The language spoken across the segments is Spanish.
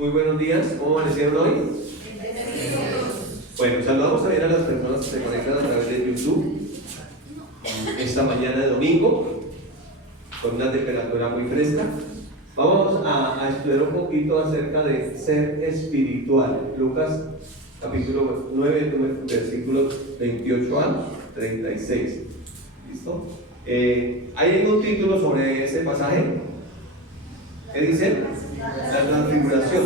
Muy buenos días, ¿cómo amanecieron hoy? Bueno, saludamos también a las personas que se conectan a través de YouTube esta mañana de domingo, con una temperatura muy fresca. Vamos a estudiar un poquito acerca de ser espiritual. Lucas capítulo 9, versículos 28 a 36. ¿Listo? ¿Hay algún título sobre ese pasaje? ¿Qué dice? La transfiguración.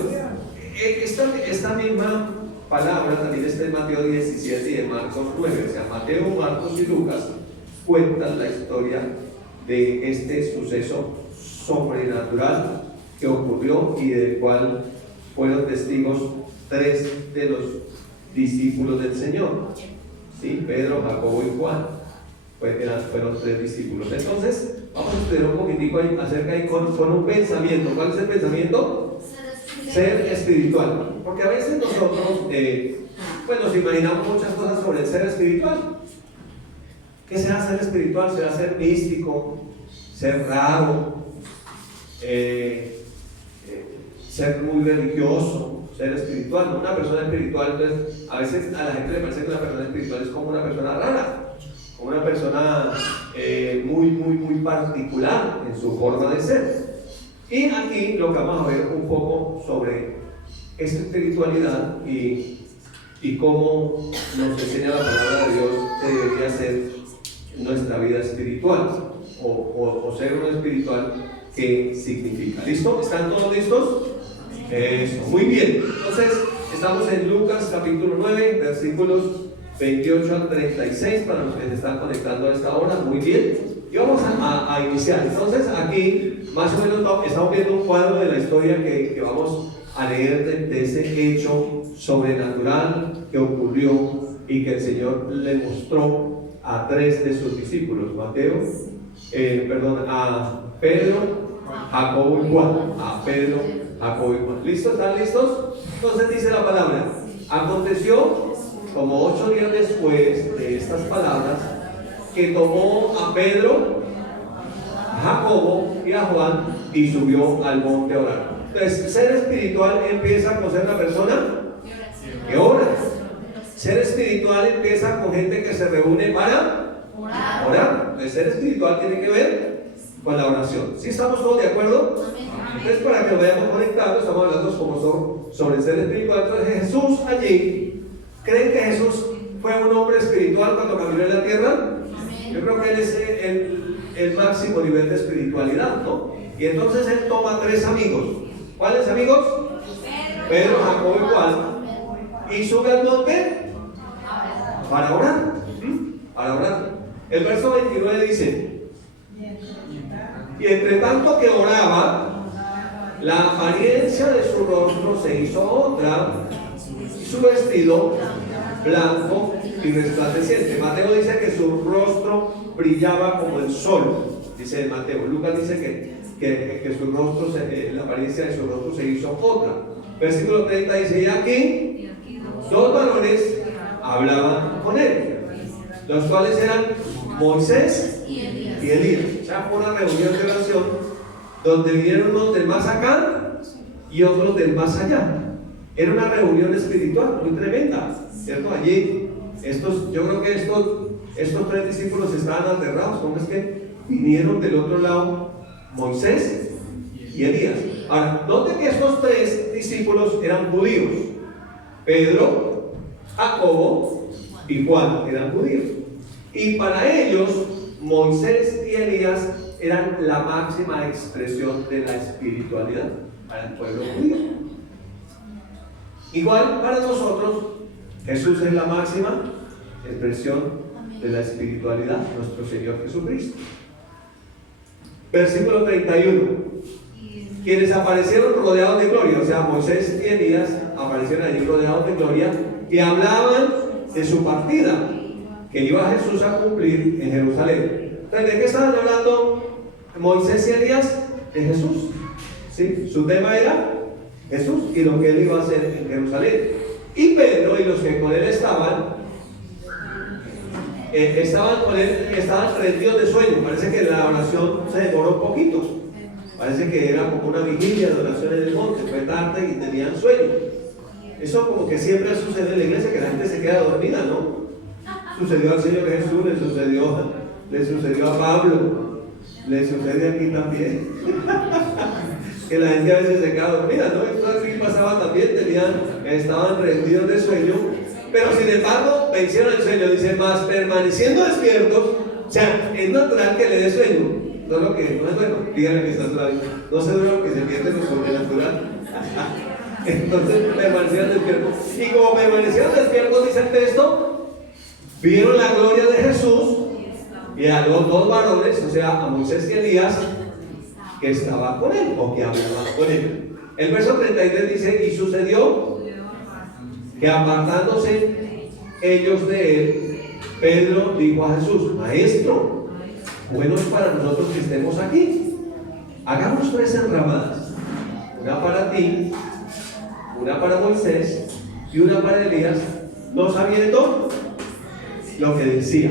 Esta misma palabra también está en Mateo 17 y en Marcos 9. O sea, Mateo, Marcos y Lucas cuentan la historia de este suceso sobrenatural que ocurrió y del cual fueron testigos 3 de los discípulos del Señor. ¿Sí? Pedro, Jacobo y Juan. Fueron 3 discípulos. Entonces, vamos a estudiar un poquitico acerca de con un pensamiento. ¿Cuál es el pensamiento? Ser espiritual. Porque a veces nosotros nos imaginamos muchas cosas sobre el ser espiritual. ¿Qué será ser espiritual? ¿Será ser místico? ¿Ser raro? ¿Ser muy religioso? Ser espiritual. Una persona espiritual, entonces, a veces a la gente le parece que una persona espiritual es como una persona rara, como una persona muy particular en su forma de ser. Y aquí lo que vamos a ver un poco sobre esta espiritualidad y cómo nos enseña la palabra de Dios que debería ser nuestra vida espiritual o ser uno espiritual. ¿Qué significa? ¿Listo? ¿Están todos listos? Eso, muy bien. Entonces, estamos en Lucas capítulo 9, versículos 28 al 36, para los que se están conectando a esta hora. Muy bien. Y vamos a iniciar. Entonces, aquí, más o menos, estamos viendo un cuadro de la historia que vamos a leer de ese hecho sobrenatural que ocurrió y que el Señor le mostró a 3 de sus discípulos. A Pedro, Jacobo y Juan. A Pedro, Jacobo y Juan. ¿Listos? ¿Están listos? Entonces dice la palabra: aconteció como 8 días después de estas palabras que tomó a Pedro, a Jacobo y a Juan y subió al monte a orar. Entonces, ser espiritual empieza con ser una persona que ora. Ser espiritual empieza con gente que se reúne para orar. Entonces, ser espiritual tiene que ver con la oración. ¿Sí estamos todos de acuerdo? Entonces, para que lo vayamos conectando, estamos hablando como sobre ser espiritual. Entonces, Jesús allí, ¿creen que Jesús fue un hombre espiritual cuando caminó en la tierra? Yo creo que él es el máximo nivel de espiritualidad, ¿no? Y entonces él toma 3 amigos. ¿Cuáles amigos? Pedro, Jacobo y Juan. Y sube al monte para orar. Para orar. El verso 29 dice: y entre tanto que oraba, la apariencia de su rostro se hizo otra, y su vestido blanco y resplandeciente. Mateo dice que su rostro brillaba como el sol, dice Mateo. Lucas dice que su rostro, la apariencia de su rostro se hizo otra. Versículo 30 dice: y aquí 2 varones hablaban con él, los cuales eran Moisés y Elías. O sea, fue una reunión de oración donde vinieron unos del más acá y otros del más allá. Era una reunión espiritual muy tremenda, ¿cierto? Allí, yo creo que estos 3 discípulos estaban aterrados. ¿Cómo es que vinieron del otro lado Moisés y Elías? Ahora, note que estos 3 discípulos eran judíos. Pedro, Jacobo y Juan eran judíos. Y para ellos, Moisés y Elías eran la máxima expresión de la espiritualidad para el pueblo judío. Igual para nosotros, Jesús es la máxima expresión de la espiritualidad, nuestro Señor Jesucristo. Versículo 31. Quienes aparecieron rodeados de gloria, o sea, Moisés y Elías aparecieron allí rodeados de gloria y hablaban de su partida que iba Jesús a cumplir en Jerusalén. Entonces, ¿de qué estaban hablando Moisés y Elías? De Jesús. ¿Sí? Su tema era Jesús y lo que él iba a hacer en Jerusalén. Y Pedro y los que con él estaban con él, estaban rendidos de sueño. Parece que la oración se demoró un poquito. Parece que era como una vigilia de oración en el monte, fue tarde y tenían sueño. Eso como que siempre sucede en la iglesia, que la gente se queda dormida, ¿no? Sucedió al Señor Jesús, le sucedió a Pablo, le sucede aquí también. Que la gente a veces se queda dormida, ¿no? Esto aquí pasaba también, estaban rendidos de sueño, pero sin embargo vencieron el sueño. Dice, más permaneciendo despiertos, o sea, es natural que le dé sueño, no lo que no es bueno, díganle que está suave, no se duerme porque se pierde lo sobrenatural. Entonces permanecieron despiertos, y como permanecieron despiertos, dice el texto, vieron la gloria de Jesús y a los dos varones, o sea, a Moisés y Elías, que estaba con él, o que hablaba con él. El verso 33 dice, y sucedió que apartándose ellos de él, Pedro dijo a Jesús, Maestro, bueno es para nosotros que estemos aquí. Hagamos 3 enramadas, una para ti, una para Moisés y una para Elías, no sabiendo lo que decía.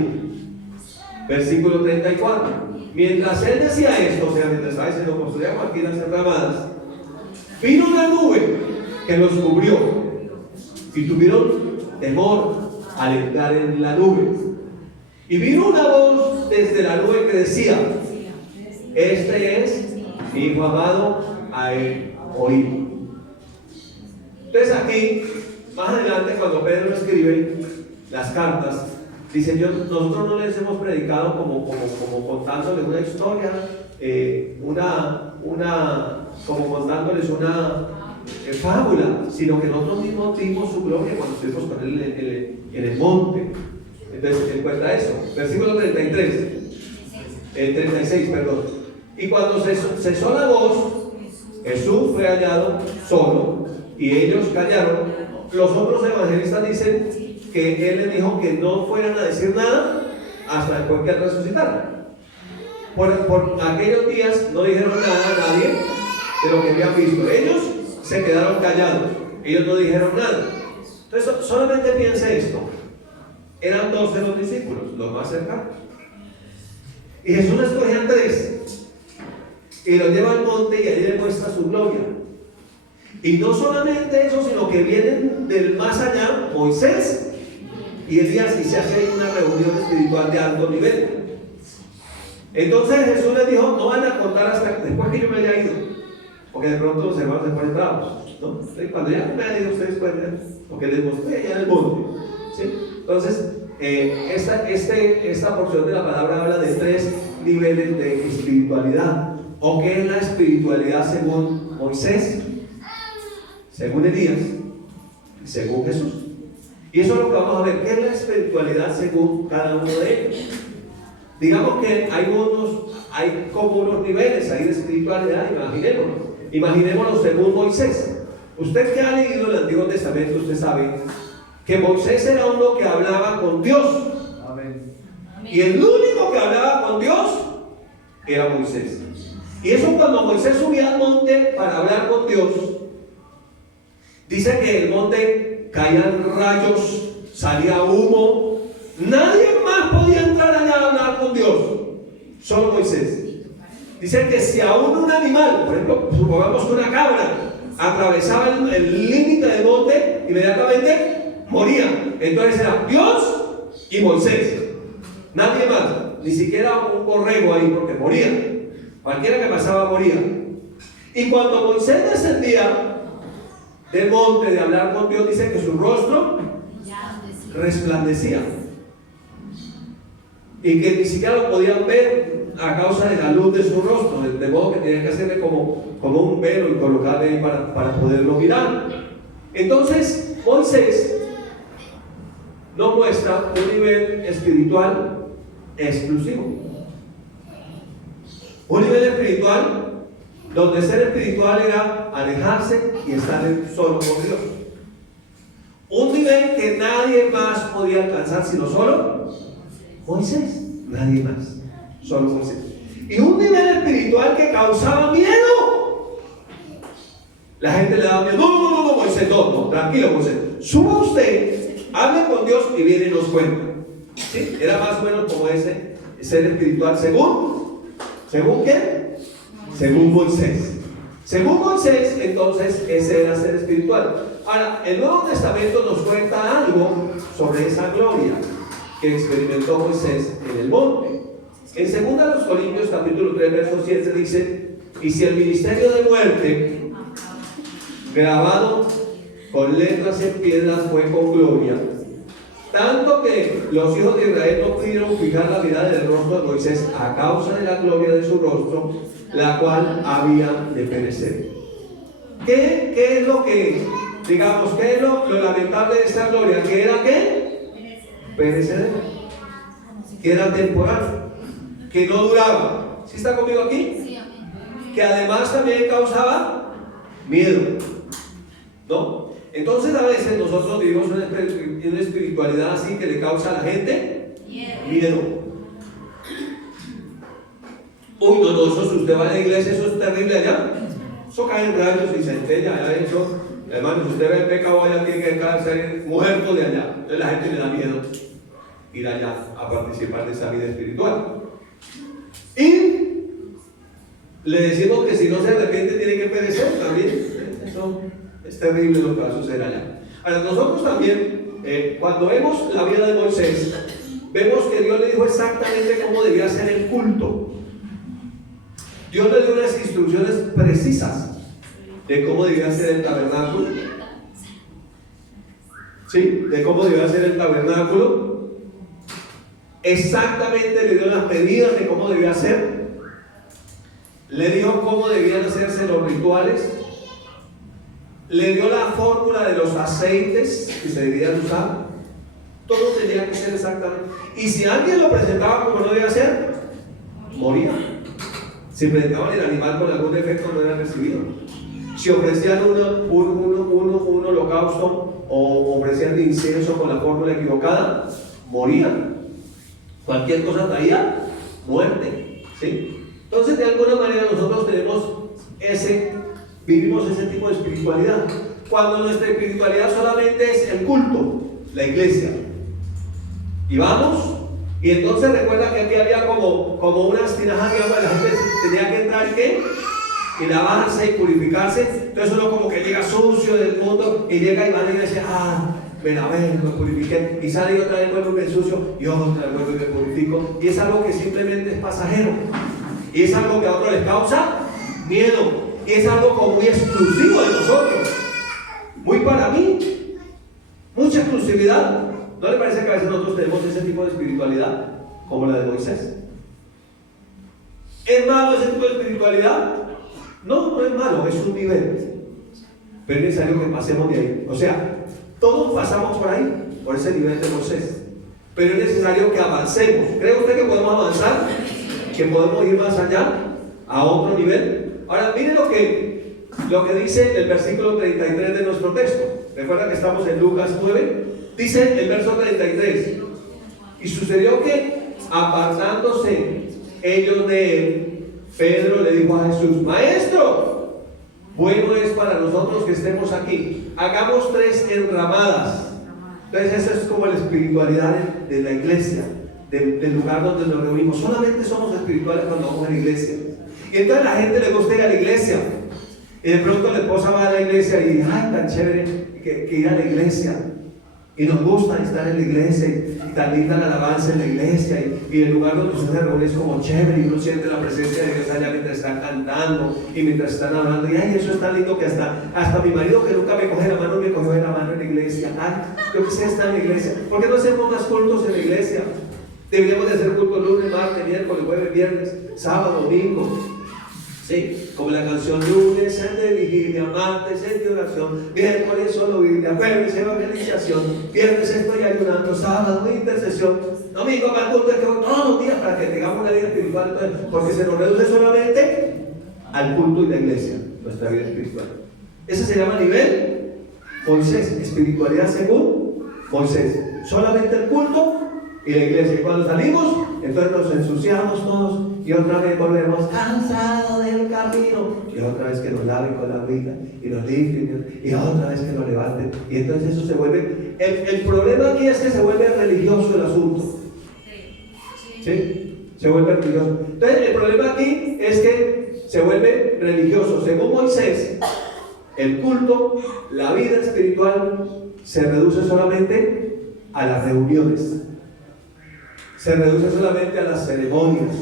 Versículo 34. Mientras él decía esto, o sea, mientras estaba diciendo, construyamos aquí las enramadas, vino una nube que los cubrió y tuvieron temor al entrar en la nube. Y vino una voz desde la nube que decía, este es mi hijo amado, a él oíd. Entonces aquí, más adelante, cuando Pedro escribe las cartas, dice, nosotros no les hemos predicado como contándoles una historia, como contándoles una fábula, sino que nosotros mismos vimos su gloria cuando estuvimos con él en el monte. Entonces, él cuenta eso. Versículo 36, perdón. Y cuando cesó la voz, Jesús fue hallado solo, y ellos callaron. Los otros evangelistas dicen que él les dijo que no fueran a decir nada hasta después que él resucitara. Por aquellos días no dijeron nada a nadie de lo que habían visto. Ellos se quedaron callados, ellos no dijeron nada. Entonces solamente piense esto, eran 12 los discípulos, los más cercanos, y Jesús escoge a 3 y los lleva al monte y allí le muestra su gloria. Y no solamente eso, sino que vienen del más allá Moisés y Elías, y se hace ahí una reunión espiritual de alto nivel. Entonces Jesús les dijo, no van a contar hasta después que yo me haya ido, porque de pronto los hermanos se ponen bravos, ¿no? Cuando ya me haya ido, ustedes pueden ver, porque les mostré allá en el monte, ¿sí? Entonces esta porción de la palabra habla de 3 niveles de espiritualidad. ¿O qué es la espiritualidad según Moisés, según Elías, según Jesús? Y eso es lo que vamos a ver. ¿Qué es la espiritualidad según cada uno de ellos? Digamos que hay como unos niveles ahí de espiritualidad, imaginémonos según Moisés. Usted que ha leído el Antiguo Testamento, usted sabe que Moisés era uno que hablaba con Dios. Amén. Y el único que hablaba con Dios era Moisés. Y eso, cuando Moisés subía al monte para hablar con Dios, dice que el monte caían rayos, salía humo, nadie más podía entrar allá a hablar con Dios, solo Moisés. Dice que si aún un animal, por ejemplo, supongamos que una cabra atravesaba el límite del monte, inmediatamente moría. Entonces era Dios y Moisés, nadie más, ni siquiera un borrego ahí, porque moría. Cualquiera que pasaba moría. Y cuando Moisés descendía del monte de hablar con Dios, dice que su rostro resplandecía, y que ni siquiera lo podían ver a causa de la luz de su rostro, de modo que tenían que hacerle como un velo y colocarle ahí para poderlo mirar. Entonces Moisés nos muestra un nivel espiritual exclusivo, un nivel espiritual donde ser espiritual era alejarse y estar solo con Dios. Un nivel que nadie más podía alcanzar sino solo Moisés, nadie más, solo Moisés. Y un nivel espiritual que causaba miedo. La gente le daba miedo. No, Moisés, no, tranquilo, Moisés. Suba usted, hable con Dios y viene y nos cuenta. ¿Sí? Era más o menos como ese ser espiritual según ¿qué? Según Moisés. Según Moisés, entonces, ese era ser espiritual. Ahora, el Nuevo Testamento nos cuenta algo sobre esa gloria que experimentó Moisés en el monte. En 2 Corintios capítulo 3, verso 7 dice: y si el ministerio de muerte, grabado con letras en piedras, fue con gloria, tanto que los hijos de Israel no pudieron fijar la mirada del rostro de Moisés a causa de la gloria de su rostro, la cual había de perecer. ¿Qué es lo que, digamos, qué es lo lamentable de esta gloria? ¿Que era qué? Perecer. Que era temporal, que no duraba. ¿Sí está conmigo aquí? Sí, amén. Que además también causaba miedo, ¿no? Entonces a veces nosotros vivimos una espiritualidad así que le causa a la gente miedo. Uy, no, eso, si usted va a la iglesia, eso es terrible allá. Eso cae en rayos y centellas allá. Eso, hermano, si usted ve el pecado allá, tiene que ser muerto de allá. Entonces la gente le da miedo ir allá a participar de esa vida espiritual. Y le decimos que si no se arrepiente tiene que perecer también. Eso es terrible lo que va a suceder allá. Ahora, nosotros también, cuando vemos la vida de Moisés, vemos que Dios le dijo exactamente cómo debía ser el culto. Dios le dio unas instrucciones precisas de cómo debía ser el tabernáculo. ¿Sí? De cómo debía ser el tabernáculo. Exactamente le dio las medidas de cómo debía ser. Le dijo cómo debían hacerse los rituales. Le dio la fórmula de los aceites que se debían usar. Todo tenía que ser exactamente. Y si alguien lo presentaba como no debía ser, moría. Si presentaban el animal con algún defecto, no era recibido. Si ofrecían un holocausto o ofrecían incienso con la fórmula equivocada, morían. Cualquier cosa traía muerte, ¿sí? Entonces, de alguna manera, nosotros vivimos ese tipo de espiritualidad. Cuando nuestra espiritualidad solamente es el culto, la iglesia. Y vamos. Y entonces recuerda que aquí había como unas tinajas de agua, la gente tenía que entrar y lavarse y purificarse. Entonces uno como que llega sucio del mundo y llega y va a la iglesia, me lavé, me purifiqué, y sale y otra vez vuelvo y me ensucio y otra vez vuelvo y me purifico. Y es algo que simplemente es pasajero. Y es algo que a otros les causa miedo. Y es algo como muy exclusivo de nosotros. Muy para mí. Mucha exclusividad. ¿No le parece que a veces nosotros tenemos ese tipo de espiritualidad como la de Moisés? ¿Es malo ese tipo de espiritualidad? No, no es malo, es un nivel. Pero es necesario que pasemos de ahí. O sea, todos pasamos por ahí, por ese nivel de Moisés. Pero es necesario que avancemos. ¿Cree usted que podemos avanzar? ¿Que podemos ir más allá? ¿A otro nivel? Ahora, mire lo que dice el versículo 33 de nuestro texto. Recuerda que estamos en Lucas 9. Dice el verso 33: y sucedió que, apartándose ellos de él, Pedro le dijo a Jesús: Maestro, bueno es para nosotros que estemos aquí. Hagamos 3 enramadas. Entonces, esa es como la espiritualidad de la iglesia, del lugar donde nos reunimos. Solamente somos espirituales cuando vamos a la iglesia. Y entonces a la gente le gusta ir a la iglesia. Y de pronto la esposa va a la iglesia y tan chévere que ir a la iglesia. Y nos gusta estar en la iglesia y tan linda la alabanza en la iglesia y el lugar donde usted se reúne es como chévere y uno siente la presencia de Dios allá mientras están cantando y mientras están hablando y eso es tan lindo que hasta mi marido, que nunca me coge la mano, me cogió la mano en la iglesia. Yo quisiera estar en la iglesia. ¿Por qué no hacemos más cultos en la iglesia? Deberíamos de hacer cultos lunes, martes, miércoles, jueves, viernes, sábado, domingo. Sí, como la canción: lunes es de vigilia, martes es de oración, miércoles solo Biblia, jueves evangelización, viernes estoy ayunando, sábado intercesión, domingo para el culto de todos los días para que tengamos una vida espiritual, porque se nos reduce solamente al culto y la iglesia, nuestra vida espiritual. Ese se llama nivel Moisés, espiritualidad según Moisés, solamente el culto y la iglesia. Y cuando salimos, entonces nos ensuciamos todos y otra vez volvemos cansados del camino, y otra vez que nos laven con la agüita y nos limpien y otra vez que nos levanten, y entonces eso se vuelve, el problema aquí es que se vuelve religioso el asunto. ¿Sí? Se vuelve religioso. Entonces el problema aquí es que se vuelve religioso. Según Moisés, el culto, la vida espiritual se reduce solamente a las reuniones, se reduce solamente a las ceremonias,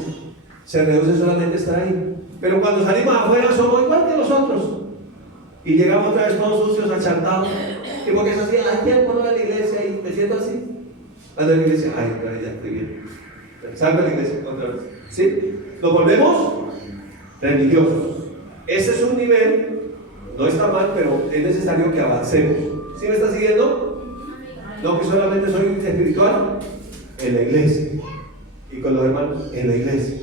se reduce solamente a estar ahí. Pero cuando salimos afuera somos igual que los otros y llegamos otra vez todos sucios, achantados. Y porque es así, hay tiempo no a la iglesia y me siento así. Cuando la iglesia, ay, pero ya estoy bien. Salgo de la iglesia otra vez. ¿Sí? Nos volvemos religiosos. Ese es un nivel, no está mal, pero es necesario que avancemos. ¿Sí me está siguiendo? No que solamente soy espiritual en la iglesia y con los hermanos en la iglesia.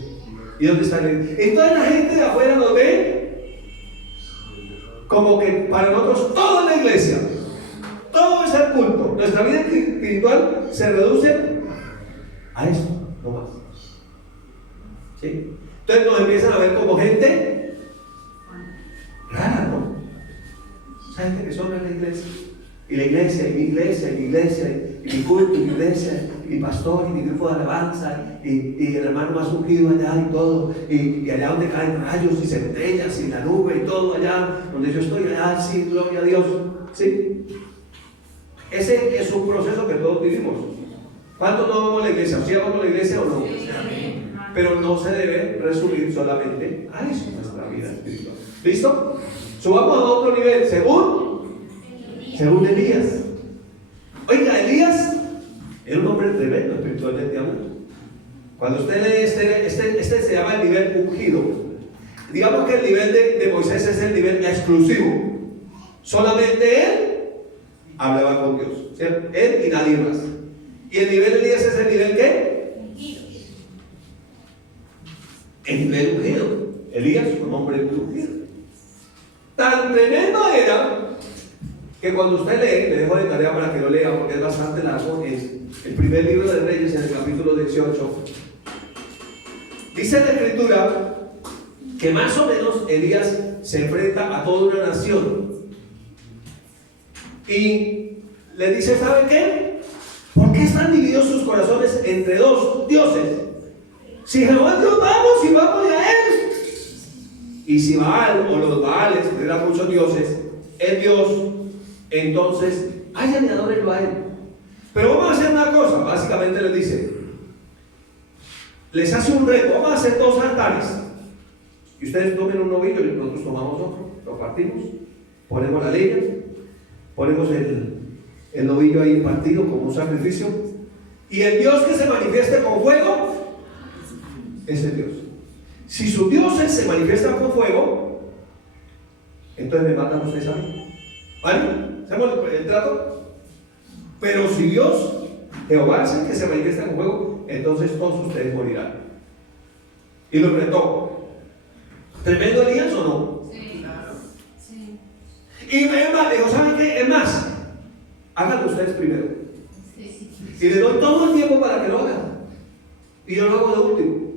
¿Y dónde está la iglesia? Entonces la gente de afuera nos ve como que para nosotros todo es la iglesia, todo es el culto. Nuestra vida espiritual se reduce a eso, no más. ¿Sí? Entonces nos empiezan a ver como gente rara, ¿no? Esa gente que sobra en la iglesia. Y la iglesia, y mi iglesia, y mi iglesia, y mi culto, y mi iglesia, y mi pastor, y mi grupo de alabanza, y el hermano más ungido allá y todo, y allá donde caen rayos y centellas, y la nube y todo allá, donde yo estoy allá, sí, gloria a Dios. ¿Sí? Ese es un proceso que todos vivimos. ¿Cuántos no vamos a la iglesia? ¿Sí vamos a la iglesia o no? Pero no se debe resumir solamente a eso, nuestra vida espiritual. ¿Listo? Subamos a otro nivel, según Elías. Oiga, Elías era un hombre tremendo espiritualmente hablando. Cuando usted lee este se llama el nivel ungido. Digamos que el nivel de Moisés es el nivel exclusivo. Solamente él hablaba con Dios, ¿cierto? Él y nadie más. Y el nivel de Elías es el nivel ¿qué? El nivel ungido. Elías fue un hombre ungido. Tan tremendo era que cuando usted lee, le dejo de tarea para que lo lea porque es bastante largo, el primer libro de Reyes en el capítulo 18, dice la escritura que más o menos Elías se enfrenta a toda una nación y le dice, ¿sabe qué? ¿Por qué están divididos sus corazones entre dos dioses? Si Jehová es Dios, vamos y vamos a él. Y si Baal o los Baales, que eran muchos dioses, es Dios, entonces vayan y adórenlo a él. Pero vamos a hacer una cosa, básicamente les dice, les hace un reto, vamos a hacer 2 altares. Y ustedes tomen un novillo y nosotros tomamos otro, lo partimos, ponemos la leña, ponemos el novillo ahí partido como un sacrificio. Y el Dios que se manifieste con fuego es el Dios. Si sus dioses se manifiestan con fuego, entonces me matan ustedes a mí. ¿Vale? ¿Hacemos el trato? Pero si Dios, Jehová, es el que se manifiesta con fuego, entonces todos ustedes morirán. Y lo retó. ¿Tremendo Elías o no? Sí, claro. Sí. Y me dijo, ¿saben qué? Es más, háganlo ustedes primero. Sí. Y les doy todo el tiempo para que lo hagan. Y yo lo hago de último.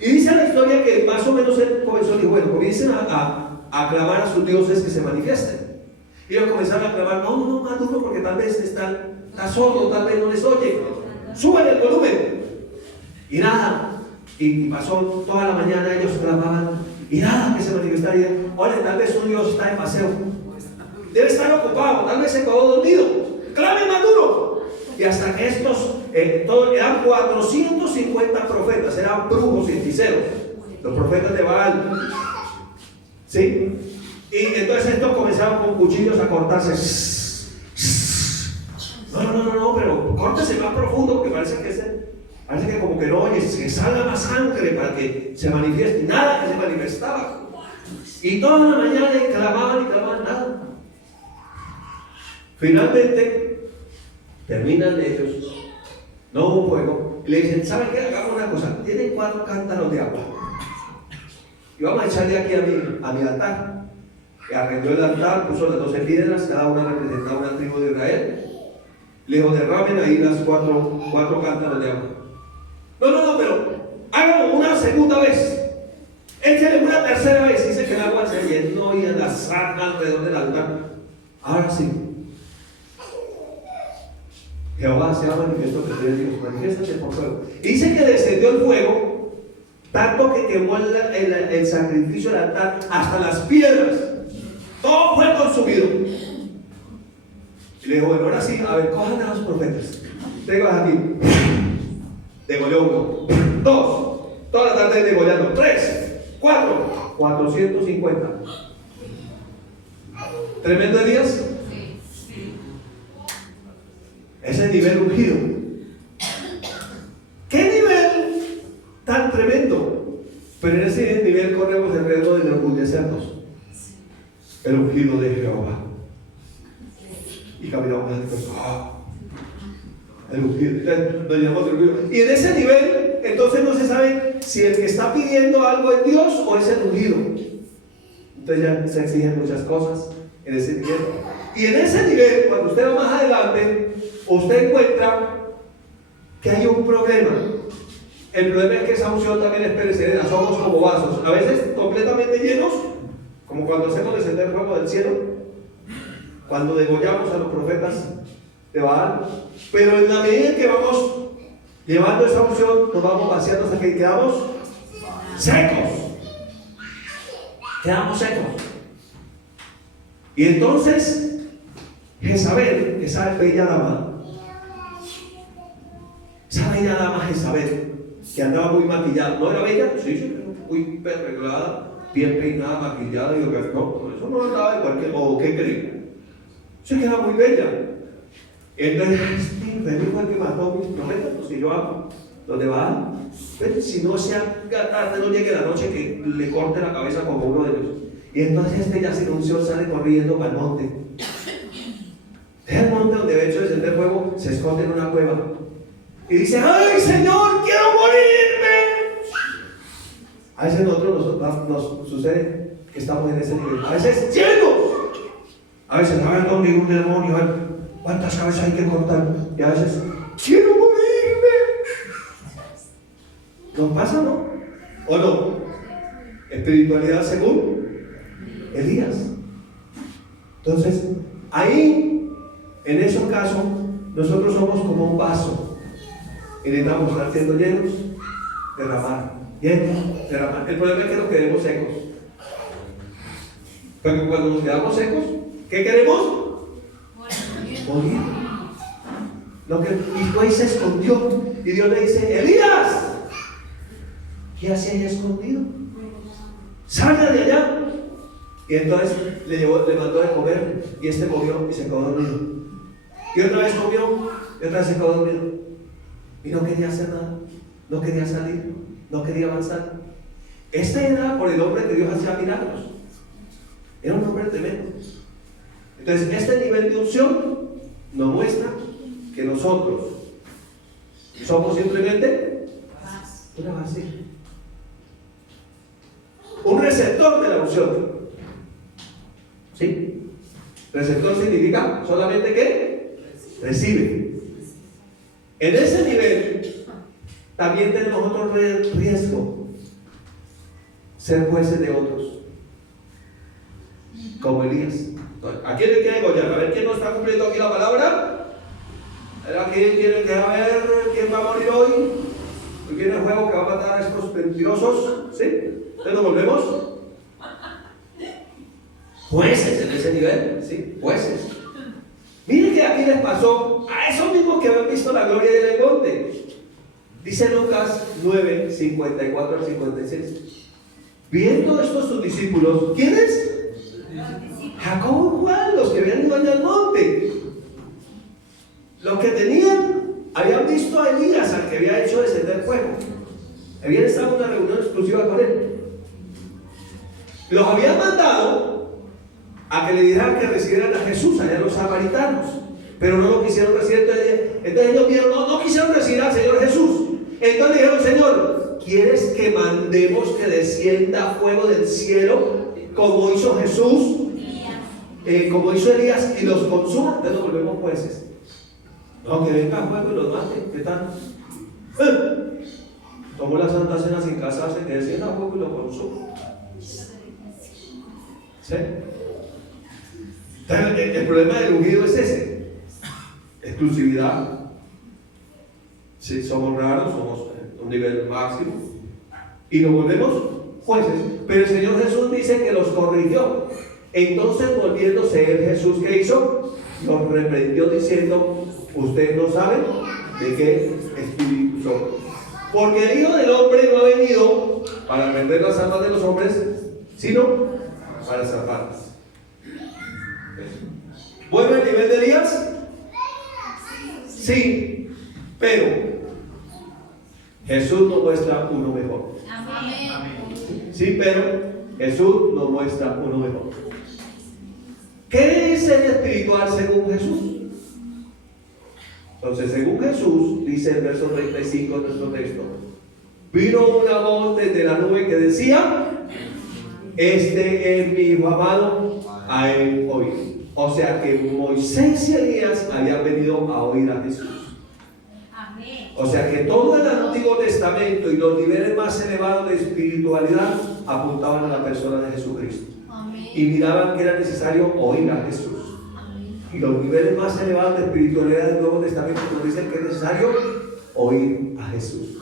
Y dice la historia que más o menos él comenzó y dijo, bueno, comiencen a clamar a sus dioses que se manifiesten. Y ellos comenzaron a clamar, no, más duro porque tal vez está sordo, tal vez no les oye. Suban el volumen. Y nada. Y pasó toda la mañana, ellos clamaban. Y nada que se manifestara. Y oye, tal vez un Dios está en paseo. Debe estar ocupado, tal vez se quedó dormido. Clamen más duro. Y hasta que estos, eran 450 profetas, eran brujos y hechiceros, los profetas de Baal. ¿Sí? Y entonces estos comenzaron con cuchillos a cortarse. No, pero córtese más profundo porque parece que como que no oye, que salga más sangre para que se manifieste. Y nada que se manifestaba. Y toda la mañana clamaban, nada. Finalmente, terminan ellos, no hubo fuego, y le dicen, ¿saben qué? Hagamos una cosa, tienen 4 cántaros de agua, y vamos a echarle aquí a mi altar. Y arregló el altar, puso las 12 piedras, cada una representaba una tribu de Israel. Le dijo, derramen ahí las 4 cántaros de agua. No, pero háganlo una segunda vez. Échenle una tercera vez. Dice que el agua se llenó y la zarga alrededor del altar. Ahora sí. Jehová se ha manifestado que tú eres Dios, manifiéstate por fuego. Y dice que descendió el fuego tanto que quemó el sacrificio del altar hasta las piedras. Todo fue consumido. Y le dijo, bueno, ahora sí, a ver, cojan a los profetas. Tengo aquí. Degolló uno, 2, toda la tarde degollando, 3, 4, 450. ¿Tremendo Elías? Ese nivel ungido. ¿Qué nivel tan tremendo? Pero en ese nivel corremos el riesgo de enorgullecernos. El ungido de Jehová. Y caminamos así, el ungido. Nos llamamos el ungido. Y en ese nivel, entonces no se sabe si el que está pidiendo algo es Dios o es el ungido. Entonces ya se exigen muchas cosas en ese nivel. Y en ese nivel, cuando usted va más adelante, usted encuentra que hay un problema. El problema es que esa unción también es perecedera. Somos como vasos, a veces completamente llenos, como cuando hacemos descender fuego del cielo, cuando degollamos a los profetas de Baal. Pero en la medida que vamos llevando esa unción, nos vamos vaciando hasta que quedamos secos. Quedamos secos. Y entonces Jezabel, esa bella dama, Jezabel, que andaba muy maquillada, ¿no era bella? Sí, muy arreglada, bien peinada, maquillada, y yo, no, eso no andaba de cualquier modo, ¿qué creen? Se quedaba muy bella. Entonces, este infeliz fue el que mató a mis profetas, los que yo amo, los de Baal. Si no sea tarde, no llegue la noche que le corte la cabeza como uno de ellos. Y entonces ya sin unción sale corriendo para el monte. Es el monte donde de hecho descender fuego, se esconde en una cueva. Y dice, ¡ay, Señor, quiero morirme! A veces nos sucede que estamos en ese nivel. A veces llenos. A veces, a ver dónde hay un demonio, a ver cuántas cabezas hay que cortar. Y a veces, quiero morirme. ¿Nos pasa, no? ¿O no? Espiritualidad según Elías. Entonces, ahí, en esos casos, nosotros somos como un vaso y necesitamos estar siendo llenos, derramar, llenos, derramar. El problema es que nos quedemos secos. Porque cuando nos quedamos secos, ¿qué queremos? Morir. Y fue y se escondió. Y Dios le dice, Elías, ¿qué hacía ahí escondido? Salga de allá. Y entonces le mandó de comer. Y este comió y se quedó dormido. Y otra vez comió y otra vez se quedó dormido. Y no quería hacer nada. No quería salir. No quería avanzar. Este era por el hombre que Dios hacía milagros. Era un hombre tremendo. Entonces, este nivel de unción nos muestra que nosotros somos simplemente una vasija, un receptor de la unción. ¿Sí? Receptor significa solamente que recibe. En ese nivel también tenemos otro riesgo: ser jueces de otros, como Elías. ¿A quién le quiere degollar? A ver quién no está cumpliendo aquí la palabra. ¿A quién quiere que a ver quién va a morir hoy? ¿Hoy viene el juego que va a matar a estos mentirosos? ¿Sí? Entonces nos volvemos jueces en ese nivel. ¿Sí? Jueces. Miren que aquí les pasó a esos mismos que habían visto la gloria del monte. Dice Lucas 9, 54 al 56. Viendo estos sus discípulos, ¿quiénes? Jacobo y Juan, los que habían ido allá al monte. Los que habían visto a Elías, al que había hecho descender fuego. Habían estado en una reunión exclusiva con él. Los habían mandado a que le dijeran que recibieran a Jesús allá los samaritanos, pero no lo quisieron recibir. Entonces ellos vieron, no quisieron recibir al Señor Jesús. Entonces dijeron, Señor, ¿quieres que mandemos que descienda fuego del cielo como hizo Jesús? Como hizo Elías, y los consuma. Entonces nos volvemos jueces. No, que venga fuego y los mate. ¿Qué tal? Tomó la Santa Cena sin casarse, que descienda fuego y lo consuma. ¿Sí? Entonces, el problema del ungido es ese: exclusividad. Sí, somos raros, somos en un nivel máximo. y nos volvemos jueces. Pero el Señor Jesús dice que los corrigió. Entonces, volviéndose él, Jesús, ¿qué hizo? Los reprendió diciendo: ustedes no saben de qué espíritu son, porque el Hijo del Hombre no ha venido para perder las almas de los hombres, sino para salvarlas. ¿Vuelve el nivel de Elías? Sí, pero Jesús nos muestra uno mejor. Sí, pero Jesús nos muestra uno mejor. ¿Qué es el espiritual según Jesús? Entonces, según Jesús, dice el verso 35 de nuestro texto: vino una voz desde la nube que decía: este es mi Hijo amado, a él oíd. O sea que Moisés y Elías habían venido a oír a Jesús. O sea que todo el Antiguo Testamento y los niveles más elevados de espiritualidad apuntaban a la persona de Jesucristo. Y miraban que era necesario oír a Jesús. Y los niveles más elevados de espiritualidad del Nuevo Testamento nos dicen que es necesario oír a Jesús.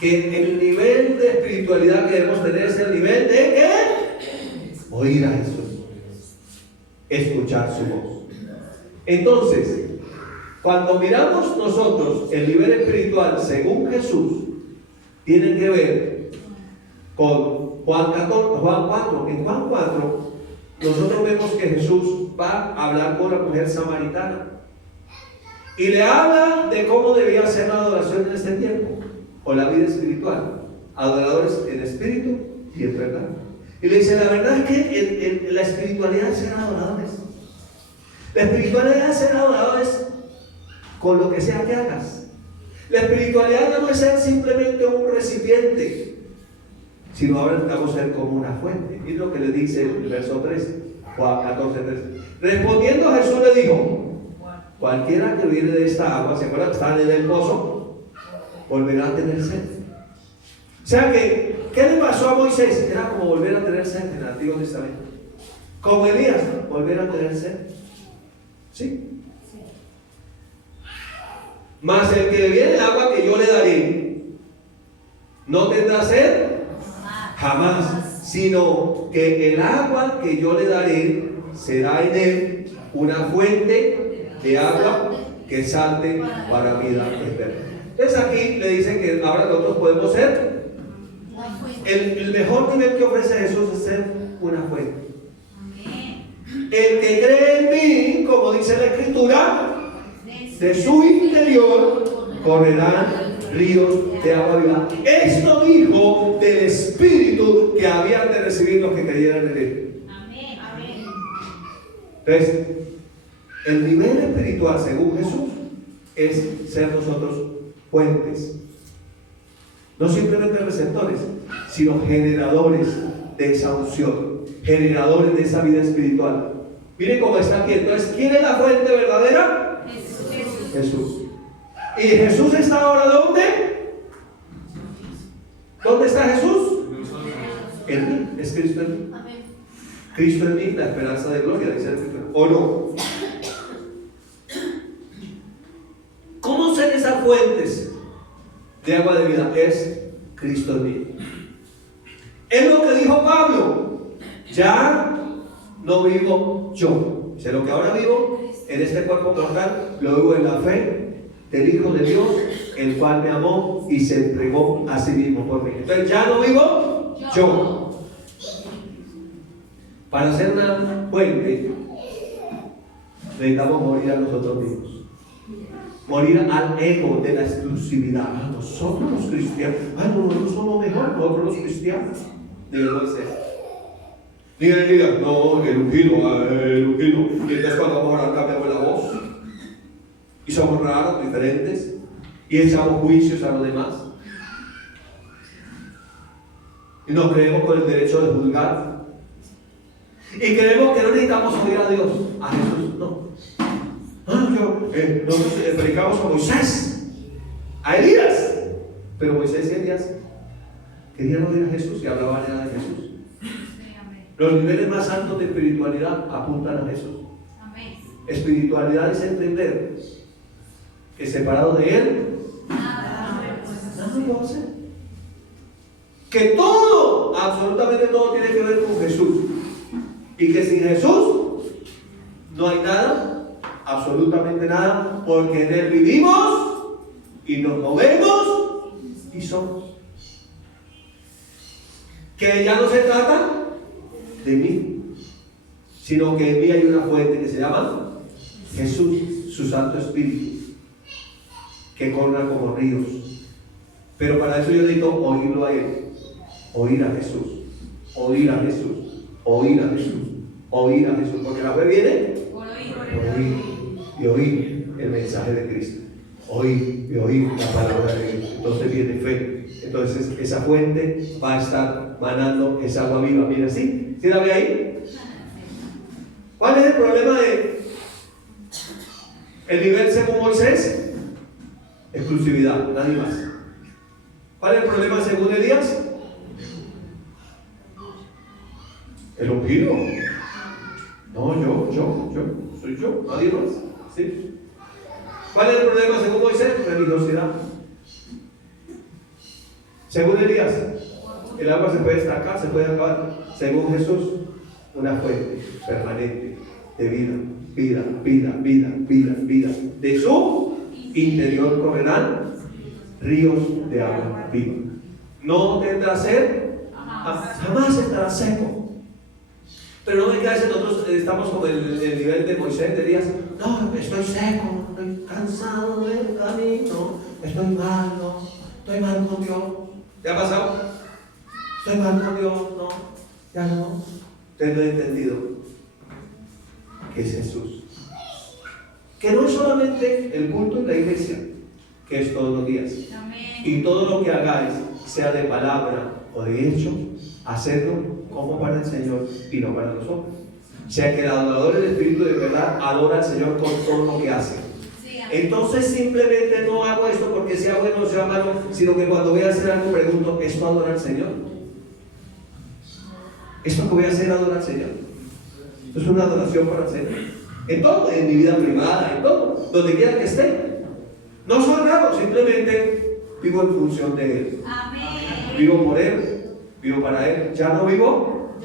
Que el nivel de espiritualidad que debemos tener es el nivel de ¿qué? Oír a Jesús. Escuchar su voz. Entonces, cuando miramos nosotros el nivel espiritual según Jesús, tiene que ver con Juan 4. En Juan 4, nosotros vemos que Jesús va a hablar con la mujer samaritana y le habla de cómo debía ser la adoración en este tiempo, o la vida espiritual, adoradores en espíritu y en verdad. Y le dice: la verdad es que la espiritualidad es ser adoradores. La espiritualidad es ser adoradores con lo que sea que hagas. La espiritualidad no es ser simplemente un recipiente, sino ahora vamos a ser como una fuente. Y lo que le dice el verso 13, Juan 14, 13. Respondiendo, Jesús le dijo: cualquiera que viene de esta agua, ¿se acuerdan que estaban en el pozo? Volverá a tener sed. O sea que, ¿qué le pasó a Moisés? Era como volver a tener sed en el Antiguo Testamento. Como Elías, volver a tener sed. ¿Sí? Mas el que viene del agua que yo le daré, no tendrá sed jamás, sino que el agua que yo le daré será en él una fuente de agua que salte para vida eterna. Entonces aquí le dicen que ahora nosotros podemos ser el mejor nivel que ofrece Jesús es ser una fuente. El que cree en mí, como dice la Escritura, de su interior correrán ríos de agua viva. Esto dijo del Espíritu que habían de recibir los que creyeran en él. Entonces, el nivel espiritual según Jesús es ser nosotros fuentes, no simplemente receptores, sino generadores de esa unción, generadores de esa vida espiritual. Miren cómo está aquí. Entonces, ¿quién es la fuente verdadera? Jesús. ¿Y Jesús está ahora dónde? ¿Dónde está Jesús? En mí. Es Cristo en mí. Cristo en mí, la esperanza de gloria, dice el Escritura. ¿O no? ¿Cómo ser esas fuentes de agua de vida? Es Cristo en mí. Es lo que dijo Pablo: ya no vivo yo, sé lo que ahora vivo en este cuerpo mortal, lo vivo en la fe del Hijo de Dios, el cual me amó y se entregó a sí mismo por mí. Entonces ya no vivo yo. Para ser una fuente necesitamos morir a nosotros mismos, morir al ego de la exclusividad. Nosotros los cristianos, nosotros somos mejor, nosotros los cristianos. Debemos ser. Digan, no, el ungido. Y entonces cuando vamos a orar cambiamos la voz. Y somos raros, diferentes. Y echamos juicios a los demás. Y nos creemos con el derecho de juzgar. Y creemos que no necesitamos oír a Dios, a Jesús, no. Nosotros predicamos a Moisés, a Elías. Pero Moisés y Elías querían oír a Jesús y hablaban de Jesús. Los niveles más altos de espiritualidad apuntan a Jesús. Espiritualidad es entender que separado de Él, nada puedo hacer. que todo, absolutamente todo tiene que ver con Jesús. Y que sin Jesús no hay nada, absolutamente nada, porque en Él vivimos y nos movemos y somos. Que ya no se trata de mí, sino que en mí hay una fuente que se llama Jesús, su Santo Espíritu, que corra como ríos. Pero para eso yo necesito oírlo a Él, oír a Jesús, oír a Jesús, oír a Jesús, oír a Jesús, porque la fe viene por oír y oír el mensaje de Cristo, oír y oír la palabra de Dios. Entonces viene fe. Entonces esa fuente va a estar manando esa agua viva. Mira, ¿sí? ¿Sí la ve ahí? ¿Cuál es el problema de el nivel según Moisés? Exclusividad, nadie más. ¿Cuál es el problema según Elías? El ungido. No, soy yo, nadie más. ¿Sí? ¿Cuál es el problema según Moisés? Religiosidad. Según Elías, el agua se puede estancar, se puede acabar. Según Jesús, una fuente permanente de vida. De su interior correrán ríos de agua viva. No tendrá sed, jamás estará seco. Pero no me creas que nosotros estamos como el nivel de Moisés, de Elías. No, estoy seco, estoy cansado del camino, estoy mal con Dios. ¿Te ha pasado? Estoy mal con Dios, no, ya no. Usted no ha entendido que es Jesús. Que no es solamente el culto en la iglesia, que es todos los días. Amén. Y todo lo que hagáis, sea de palabra o de hecho, hacedlo como para el Señor y no para los hombres. O sea que el adorador del Espíritu de verdad adora al Señor con todo lo que hace. Entonces simplemente no hago esto porque sea bueno o sea malo, sino que cuando voy a hacer algo pregunto, ¿esto adora al Señor? ¿Esto que voy a hacer adora al Señor? Esto es una adoración para el Señor. En todo, en mi vida privada, en todo, donde quiera que esté. No soy raro, simplemente vivo en función de Él. Amén. Vivo por Él, vivo para Él. Ya no vivo,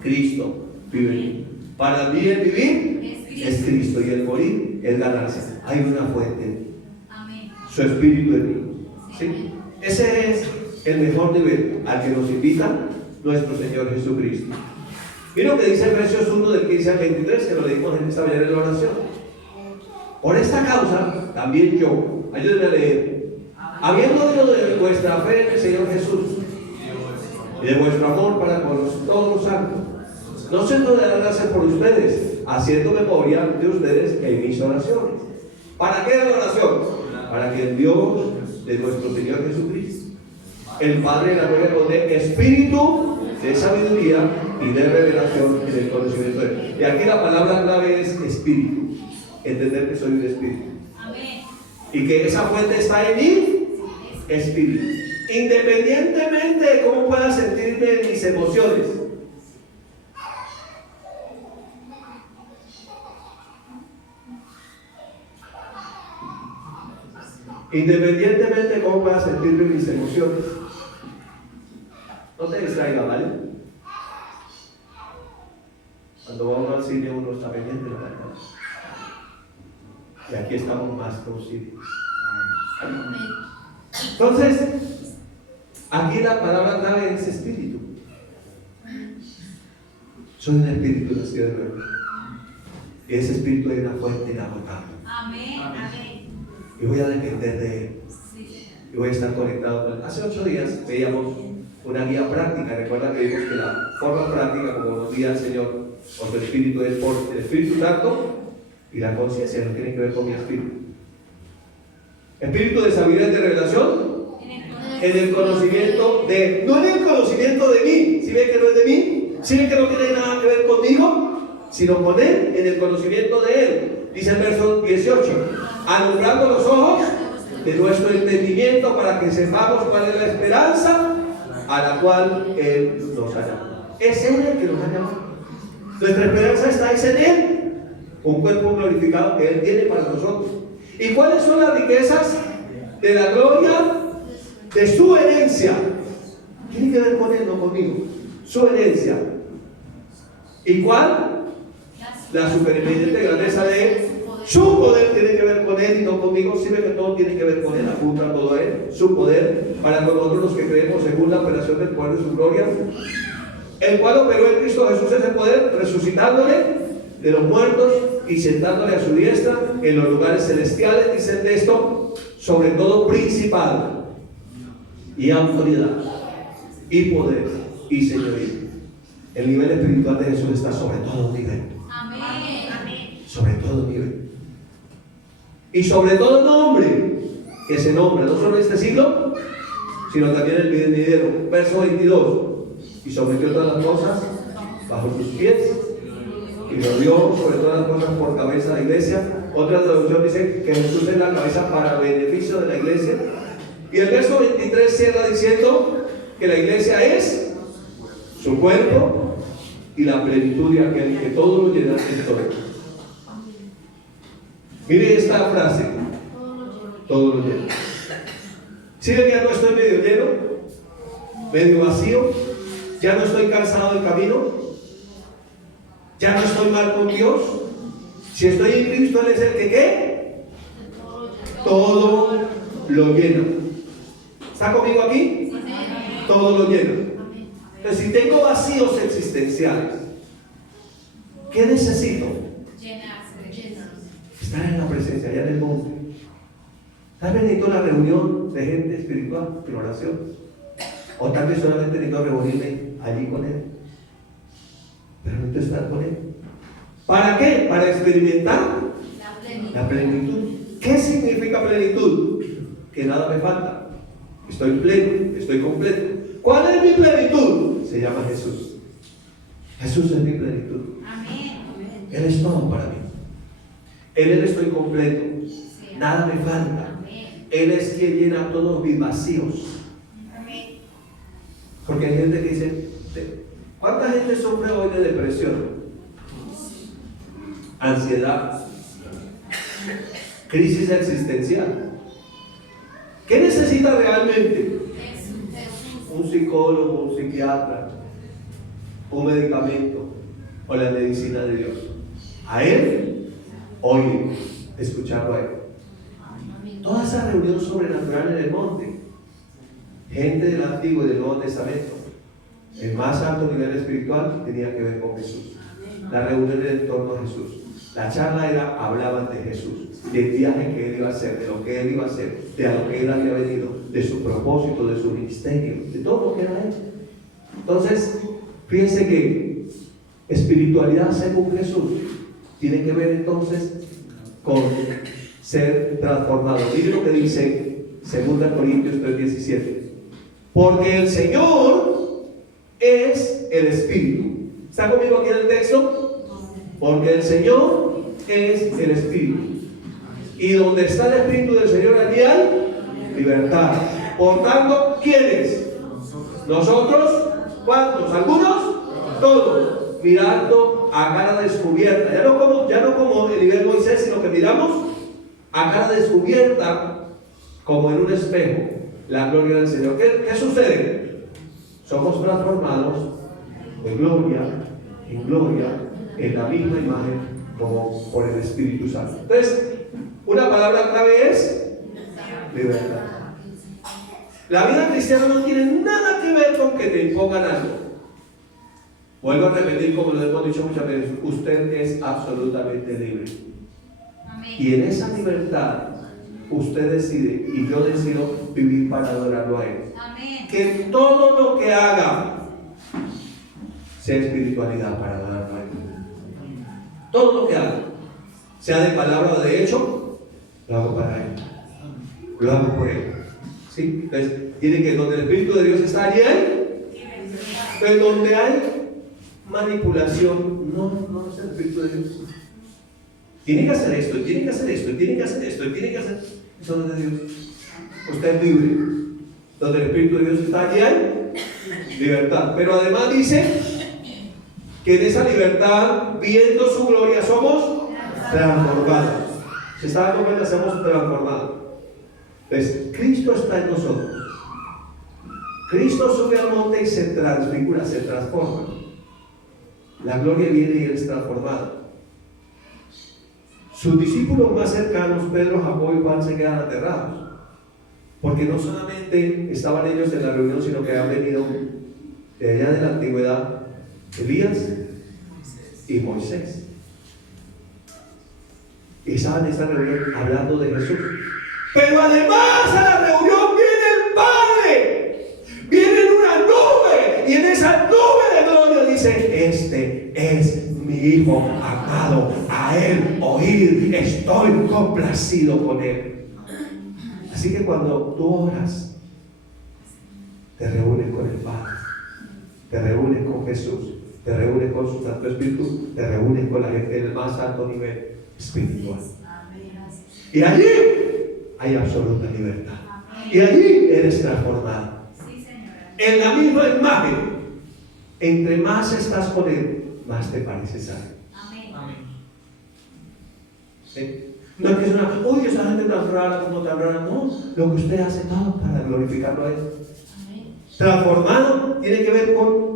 Cristo vive en mí. Para mí el vivir es Cristo y el morir es ganancia. Hay una fuente, Amén. su Espíritu en mí. ¿Sí? Ese es el mejor nivel al que nos invita nuestro Señor Jesucristo. Mira lo que dice Efesios 1 del 15 al 23, que lo leímos en esta mañana en la oración. Por esta causa, también yo, ayúdenme a leer, habiendo oído de vuestra fe en el Señor Jesús y de vuestro amor para con todos los santos, no se nos dará gracias por ustedes, haciendo memoria de ustedes en mis oraciones. ¿Para qué la oración? Para que el Dios de nuestro Señor Jesucristo, el Padre de la gloria, nos dé espíritu de sabiduría y de revelación en el conocimiento de Él. Y aquí la palabra clave es espíritu. Entender que soy un espíritu. Amén. Y que esa fuente está en mí, espíritu. Independientemente de cómo pueda sentirme en mis emociones. Independientemente de cómo pueda sentirme en mis emociones. No te distraiga, ¿vale? Cuando va uno al cine uno está pendiente de la verdad. Y aquí estamos más conscientes. Entonces, aquí la palabra clave es espíritu. Soy un espíritu nacido de nuevo. Y ese espíritu es una fuente inagotable. Amén. Amén. Y voy a depender de Él. Y voy a estar conectado con Él. Hace 8 días veíamos una guía práctica. Recuerda que vimos que la forma práctica, como nos guía el Señor, con el Espíritu, es por el Espíritu Santo y la conciencia. No tiene que ver con mi espíritu. Espíritu de sabiduría y de revelación en el conocimiento de, no en el conocimiento de mí. ¿Sí ven que no es de mí? ¿Sí ven que no tiene nada que ver conmigo? Sino con Él, en el conocimiento de Él. Dice el verso 18, alumbrando los ojos de nuestro entendimiento para que sepamos cuál es la esperanza a la cual Él nos ha llamado. Es Él el que nos ha llamado. Nuestra esperanza está en Él, un cuerpo glorificado que Él tiene para nosotros. ¿Y cuáles son las riquezas de la gloria de su herencia Tiene que ver con Él, no conmigo. Su herencia. ¿Y cuál? La supereminente grandeza de Él. Su poder tiene que ver con Él y no conmigo. Sí ve que todo tiene que ver con Él, apunta todo a Él. Su poder para con nosotros los que creemos según la operación del poder de su gloria, el cual operó en Cristo Jesús ese poder, resucitándole de los muertos y sentándole a su diestra en los lugares celestiales, dice el texto, sobre todo principado y autoridad y poder y señoría. El nivel espiritual de Jesús está sobre todo nivel. Amén. Amén. Sobre todo nivel. Y sobre todo nombre que se nombra no solo en este siglo, sino también en el venidero. Verso 22. Y sometió todas las cosas bajo sus pies y lo dio sobre todas las cosas por cabeza de la iglesia. Otra traducción dice que Jesús es la cabeza para beneficio de la iglesia. Y el verso 23 cierra diciendo que la iglesia es su cuerpo y la plenitud de aquel que todo lo llena en todo. Mire esta frase, todo lo llena. ¿Sí ven que ya no estoy medio lleno, medio vacío? Ya no estoy cansado del camino, ya no estoy mal con Dios. Si estoy en Cristo, Él es el que ¿qué? Todo lo llena. ¿Está conmigo aquí? Todo lo llena. Entonces, si tengo vacíos existenciales, ¿qué necesito? Estar en la presencia, allá en el monte. Tal vez necesito una reunión de gente espiritual en oración. O tal vez solamente necesito reunirme allí con Él. Pero necesito estar con Él. ¿Para qué? Para experimentar la plenitud. ¿Qué significa plenitud? Que nada me falta. Estoy pleno, estoy completo. ¿Cuál es mi plenitud? Se llama Jesús. Jesús es mi plenitud. Amén. Él es todo para mí. En Él estoy completo. Nada me falta. Él es quien llena todos mis vacíos. Porque hay gente que dice, ¿cuánta gente sufre hoy de depresión? Ansiedad, crisis existencial. ¿Qué necesita realmente? Un psicólogo, un psiquiatra, un medicamento o la medicina de Dios. A Él, oír, escucharlo a Él. Toda esa reunión sobrenatural en el monte, gente del Antiguo y del Nuevo Testamento, el más alto nivel espiritual tenía que ver con Jesús. La reunión era en torno a Jesús. La charla era, hablaban de Jesús, del viaje que Él iba a hacer, de lo que Él iba a hacer, de a lo que Él había venido, de su propósito, de su ministerio, de todo lo que era Él. Entonces, fíjense que espiritualidad según Jesús tiene que ver entonces con ser transformado. Miren lo que dice 2 Corintios 3:17. Porque el Señor es el Espíritu. ¿Está conmigo aquí en el texto? Porque el Señor es el Espíritu. Y donde está el Espíritu del Señor, allí hay libertad. Por tanto, ¿quiénes? Nosotros. ¿Cuántos? ¿Algunos? Todos. Mirando a cara descubierta. Ya no como el nivel Moisés, sino que miramos a cara descubierta, como en un espejo, la gloria del Señor. ¿Qué sucede? Somos transformados de gloria en gloria, en la misma imagen, como por el Espíritu Santo. Entonces, una palabra clave es libertad. La vida cristiana no tiene nada que ver con que te impongan algo. Vuelvo a repetir, como lo hemos dicho muchas veces, usted es absolutamente libre. Y en esa libertad usted decide, y yo decido vivir para adorarlo a Él. Amén. Que todo lo que haga sea espiritualidad para adorarlo a Él. Todo lo que haga, sea de palabra o de hecho, lo hago para Él. Lo hago por Él. ¿Sí? Entonces, tiene que donde el Espíritu de Dios está allí, pero donde hay manipulación, no es el Espíritu de Dios. Tiene que hacer esto, tiene que hacer esto, tiene que hacer esto, tiene que hacer. Eso no es de Dios. Usted es libre. Donde el Espíritu de Dios está allí hay libertad. Pero además dice que en esa libertad, viendo su gloria, somos transformados. Se está dando cuenta, somos transformados. Entonces, Cristo está en nosotros. Cristo sube al monte y se transfigura, se transforma. La gloria viene y Él es transformado. Sus discípulos más cercanos, Pedro, Jacobo y Juan, se quedan aterrados. Porque no solamente estaban ellos en la reunión, sino que habían venido de allá de la antigüedad Elías y Moisés. Y estaban en esta reunión hablando de Jesús. Pero además a la reunión viene el Padre. Viene en una nube. Y en esa nube de gloria dice: este es mi Hijo amado. A Él oír. Estoy complacido con Él. Así que cuando tú oras, te reúnes con el Padre, te reúnes con Jesús, te reúnes con su Santo Espíritu, te reúnes con la gente en el más alto nivel espiritual. Y allí hay absoluta libertad. Y allí eres transformado. En la misma imagen, entre más estás con Él, más te pareces a Él. ¿Sí? No es que es una, uy, esa gente tan rara, como tan rara. No, lo que usted hace todo para glorificarlo a Él. Transformado tiene que ver con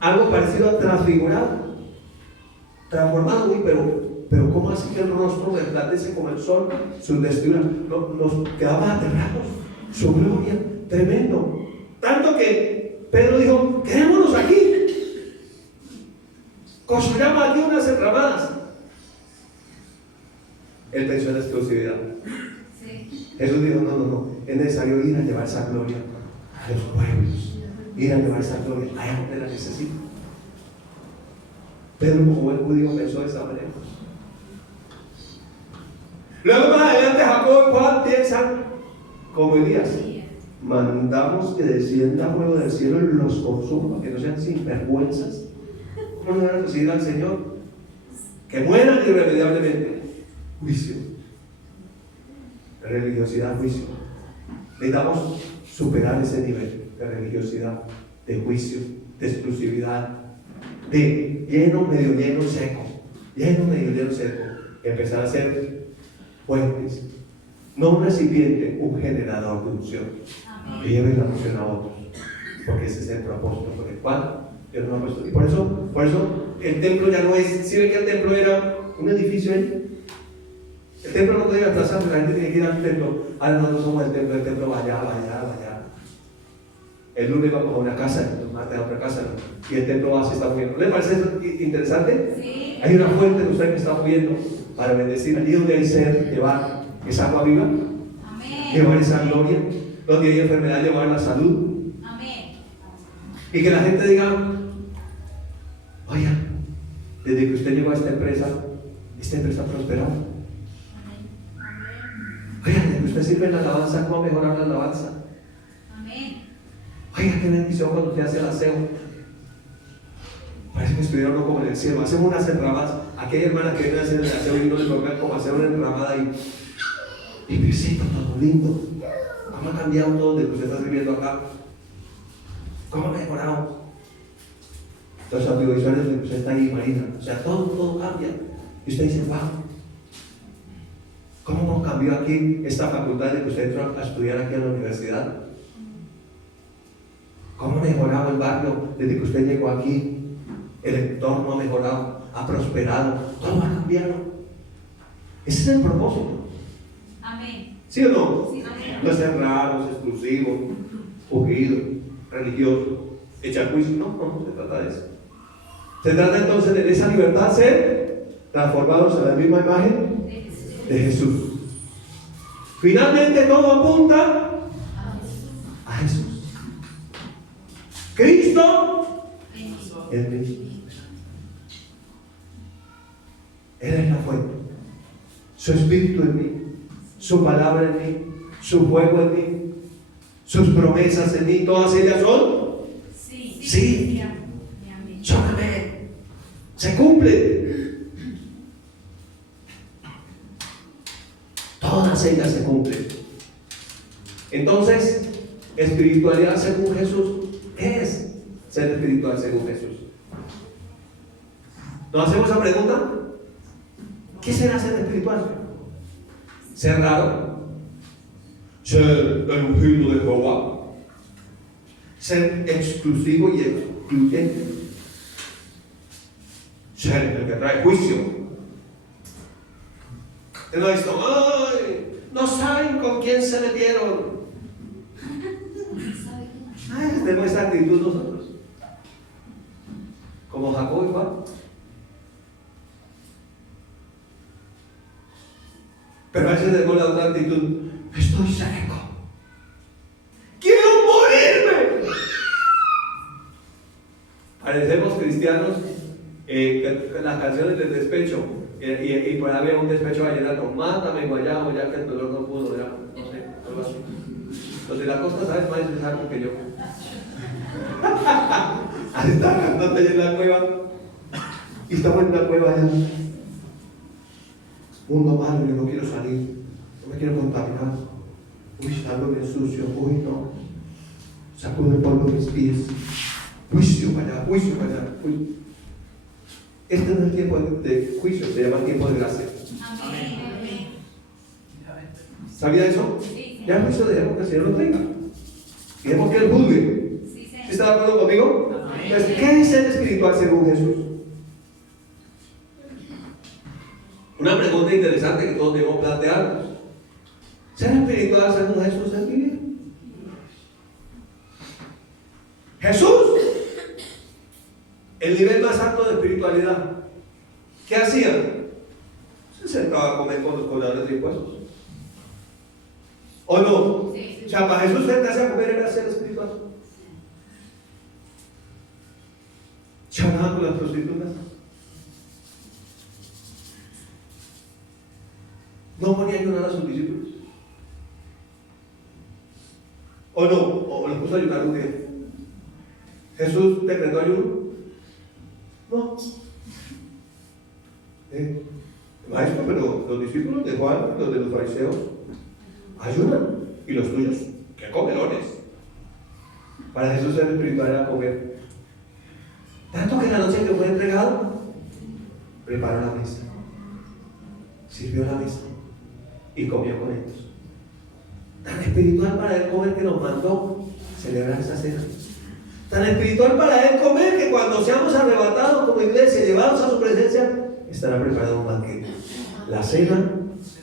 algo parecido a transfigurado. Transformado, uy, pero ¿cómo hace que el rostro resplandece como el sol? Sus vestiduras nos quedamos aterrados. Su gloria, tremendo. Tanto que Pedro dijo: quedémonos aquí. Construyamos aquí unas enramadas. Él pensó en la exclusividad. Sí. Jesús dijo: no, es necesario ir a llevar esa gloria a los pueblos, ir a llevar esa gloria allá donde la necesita. Pedro, como buen judío, pensó de esa manera. Luego más adelante Jacobo y Juan piensan como Elías: mandamos que descienda fuego del cielo y los consuma, que no sean sinvergüenzas. ¿Cómo no van a recibir al Señor? Que mueran irremediablemente. Juicio, religiosidad, juicio. Necesitamos superar ese nivel de religiosidad, de juicio, de exclusividad, de lleno, medio lleno, seco. Lleno, medio lleno, seco. Empezar a ser fuentes, no un recipiente, un generador de unción. Que lleve la unción a otros, porque ese es el propósito por el cual Dios nos ha puesto. Y por eso el templo ya no es. Si ven que el templo era un edificio ahí. El templo no podía desplazarse, la gente tiene que ir al templo. Ahora nosotros somos el templo va allá. El lunes vamos a una casa, el martes a otra casa, y el templo se está moviendo. ¿Les parece interesante? Sí. Hay una fuente de usted que está moviendo para bendecir. Allí donde hay sed, llevar esa agua viva. Amén. Llevar esa gloria. Donde hay enfermedad, llevar la salud. Amén. Y que la gente diga: oiga, desde que usted llegó a esta empresa prosperó. Oiga, desde que usted sirve en la alabanza, ¿cómo mejorar la alabanza? Amén. Oiga, qué bendición cuando usted hace el aseo. Parece que estuvieron como en el cielo. Hacemos unas enramadas. Aquí hay hermanas que vienen a hacer el aseo y no les toca como hacer una enramada y besito, todo lindo. ¿Cómo ha cambiado todo de que usted está viviendo acá? ¿Cómo ha mejorado? Los audiovisuales de que usted está ahí, Marina. O sea, todo cambia. Y usted dice: wow. ¿Cómo cambió aquí esta facultad de que usted entró a estudiar aquí en la universidad? ¿Cómo ha mejorado el barrio desde que usted llegó aquí? El entorno ha mejorado, ha prosperado, todo ha cambiado. Ese es el propósito. Amén. ¿Sí o no? Sí, amén. No es ser raros, exclusivos, ungido, religioso, echar juicio. No se trata de eso. Se trata entonces de esa libertad, ser transformados a la misma imagen de Jesús. Finalmente todo apunta a Jesús. Cristo es mí. Él es la fuente. Su espíritu en mí, su palabra en mí, su fuego en mí, sus promesas en mí, todas ellas son sí. Son amén. Se cumplen. Todas ellas se cumplen. Entonces, espiritualidad según Jesús, ¿qué es ser espiritual según Jesús? ¿Nos hacemos esa pregunta? ¿Qué será ser espiritual? ¿Ser raro? ¿Ser el ungido de Jehová? ser exclusivo y excluyente, ser el que trae juicio. Usted no ha visto, ¡ay! No saben con quién se metieron. Tenemos esa actitud nosotros, como Jacob y Juan. Pero a veces tenemos la otra actitud: estoy seco, quiero morirme. Parecemos cristianos que las canciones del despecho, y por ahí había un despecho vallenato: mátame guayabo ya que el dolor no pudo, ya, no sé, algo así. Los de la costa, ¿sabes más de algo que yo? Ahí está cantando allá en la cueva, y estamos en la cueva allá. Mundo malo, yo no quiero salir, no me quiero contaminar. Uy, salgo bien sucio, uy, no. Sacudo el polvo de mis pies. Juicio para allá, juicio para allá. Este no es el tiempo de juicio, se llama tiempo de gracia. Amén. ¿Sabía eso? Sí. Ya el juicio dejemos que el Señor lo tenga. Dejemos que Él juzgue. Sí, ¿Sí está de acuerdo conmigo? Amén. Entonces, ¿qué es ser espiritual según Jesús? Una pregunta interesante que todos debemos plantearnos. ¿Ser espiritual según Jesús es vivir? Jesús, el nivel más alto de espiritualidad, ¿qué hacía? Se sentaba a comer con los cobradores de impuestos. ¿O no? Sí. O sea, para Jesús sentarse a comer era ser espiritual. Charlaba con las prostitutas. No ponía a ayunar a sus discípulos. ¿O no? ¿O los puso a ayunar un día? ¿Jesús decretó ayuno? No. Maestro, pero los discípulos de Juan, los de los fariseos, ayunan. ¿Y los tuyos? ¡Qué comelones! Para Jesús ser espiritual era comer. Tanto que la noche que fue entregado, preparó la mesa, sirvió la mesa y comió con ellos. Tan espiritual para Él comer que nos mandó celebrar esa cena. Tan espiritual para Él comer que cuando seamos arrebatados como iglesia, llevados a su presencia, estará preparado un banquete. La cena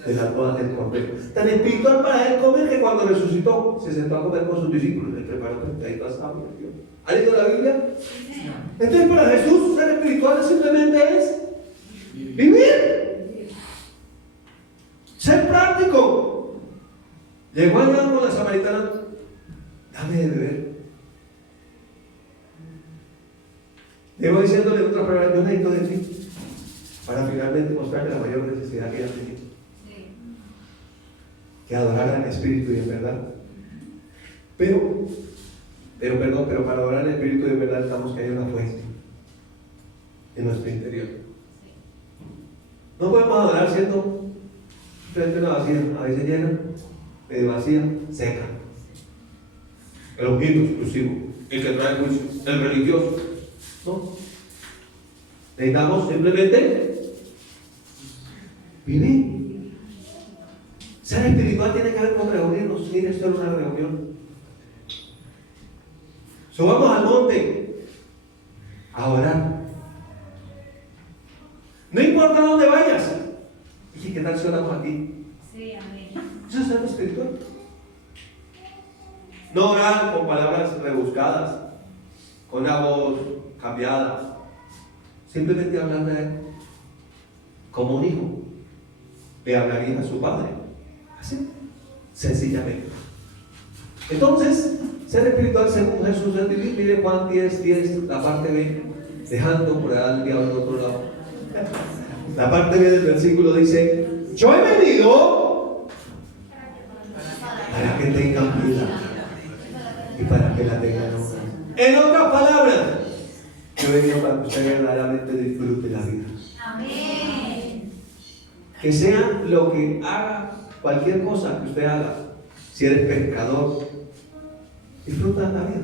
de la boda del Cordero. Tan espiritual para Él comer que cuando resucitó, se sentó a comer con sus discípulos. Él preparó 32 sábados. ¿Ha leído la Biblia? Entonces, para Jesús, ser espiritual simplemente es vivir. Ser práctico. Llegó allá con la samaritana: dame de beber. Llegó diciéndole en otras palabras: yo necesito de ti, para finalmente mostrarle la mayor necesidad que ella tenía. Que adorara en espíritu y en verdad. Pero para adorar en espíritu y en verdad necesitamos que haya una fuente en nuestro interior. No podemos adorar siendo frente a una vacía, a veces llena, medio vacía, seca. El objeto exclusivo, el que trae juicio, el religioso. No. Necesitamos simplemente vivir. Ser espiritual tiene que ver con reunirnos. Tiene que ser una reunión. Subamos al monte a orar. No importa dónde vayas. Dije, ¿qué tal si oramos aquí? Sí, amén. Eso es ser espiritual. No orar con palabras rebuscadas, con una voz cambiada. Simplemente hablar de Él como un hijo le hablaría a su padre. Así, sencillamente. Entonces, ser espiritual según Jesús es vivir. Mire Juan 10:10, la parte B, dejando por allá al diablo al otro lado. La parte B del versículo dice: yo he venido para que tengan vida y para que la tengan honra. En otras palabras, yo he venido para que usted verdaderamente disfrute la vida. Amén. Que sea lo que haga, cualquier cosa que usted haga, si eres pescador, disfruta la vida.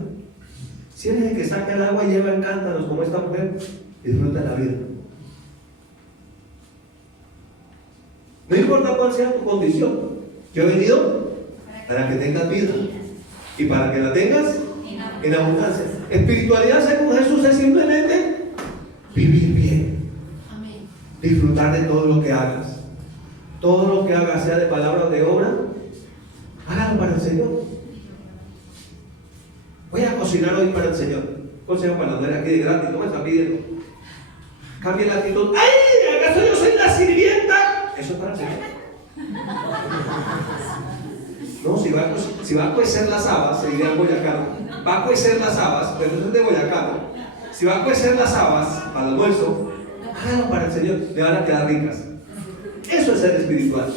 Si eres el que saca el agua y lleva en cántaros como esta mujer, disfruta la vida. No importa cuál sea tu condición, yo he venido para que tengas vida y para que la tengas en abundancia. Espiritualidad según Jesús es simplemente vivir bien, disfrutar de todo lo que hagas. Todo lo que hagas, sea de palabra o de obra, hágalo para el Señor. Voy a cocinar hoy para el Señor. Consejo para la mujer aquí de gratis, ¿cómo me está pidiendo? Cambia la actitud. ¡Ay! ¿Acaso yo soy la sirvienta? Eso es para el Señor. No, si va a cocer las habas, se diría el boyacano, va a cocer las habas, pero eso es de boyacano. Si va a cocer las habas para el almuerzo, hágalo para el Señor, le van a quedar ricas. Eso es ser espiritual.